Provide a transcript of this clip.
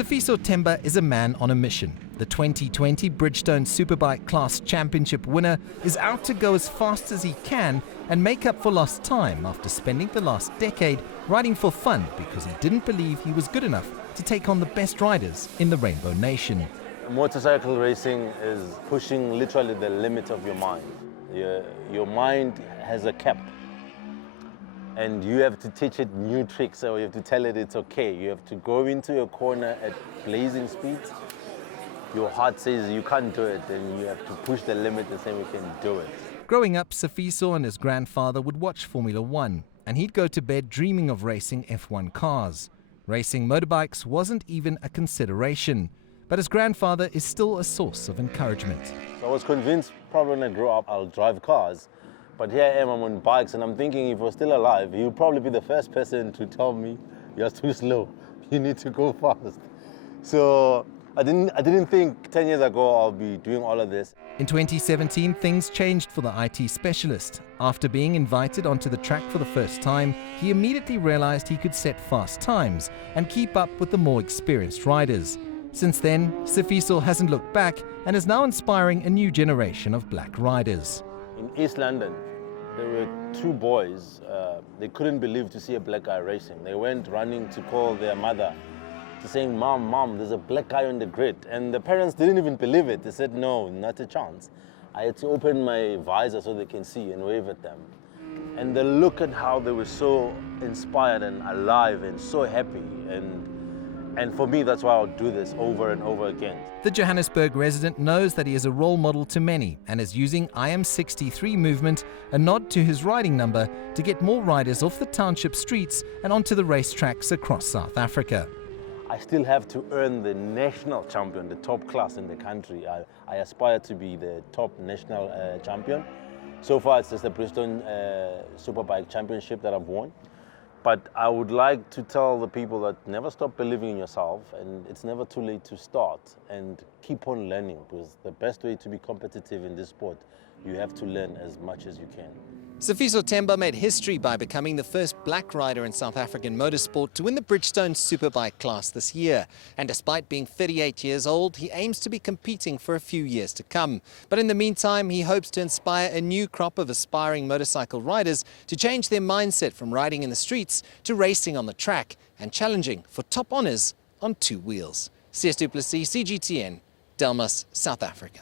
Sifiso Themba is a man on a mission. The 2020 Bridgestone Superbike Class Championship winner is out to go as fast as he can and make up for lost time after spending the last decade riding for fun because he didn't believe he was good enough to take on the best riders in the Rainbow Nation. Motorcycle racing is pushing literally the limit of your mind. Your mind has a cap, and you have to teach it new tricks, or you have to tell it it's okay. You have to go into a corner at blazing speed. Your heart says you can't do it, and you have to push the limit and say we can do it. Growing up, Sifiso and his grandfather would watch Formula One, and he'd go to bed dreaming of racing F1 cars. Racing motorbikes wasn't even a consideration, but his grandfather is still a source of encouragement. So I was convinced probably when I grow up I'll drive cars, but here I am, I'm on bikes, and I'm thinking if we're still alive, he'll probably be the first person to tell me you're too slow, you need to go fast. So I didn't think 10 years ago I'll be doing all of this. In 2017, things changed for the IT specialist. After being invited onto the track for the first time, he immediately realized he could set fast times and keep up with the more experienced riders. Since then, Sifiso hasn't looked back and is now inspiring a new generation of black riders. In East London, there were two boys. They couldn't believe to see a black guy racing. They went running to call their mother, saying, Mom, there's a black guy on the grid. And the parents didn't even believe it. They said, no, not a chance. I had to open my visor so they can see and wave at them. And the look at how they were so inspired and alive and so happy. And for me, that's why I'll do this over and over again. The Johannesburg resident knows that he is a role model to many and is using I Am 63 movement, a nod to his riding number, to get more riders off the township streets and onto the racetracks across South Africa. I still have to earn the national champion, the top class in the country. I aspire to be the top national champion. So far, it's just the Bridgestone Superbike Championship that I've won. But I would like to tell the people that never stop believing in yourself, and it's never too late to start, and keep on learning, because the best way to be competitive in this sport, you have to learn as much as you can. Sifiso Themba made history by becoming the first black rider in South African motorsport to win the Bridgestone Superbike class this year. And despite being 38 years old, he aims to be competing for a few years to come. But in the meantime, he hopes to inspire a new crop of aspiring motorcycle riders to change their mindset from riding in the streets to racing on the track and challenging for top honours on two wheels. CS2+C, CGTN, Delmas, South Africa.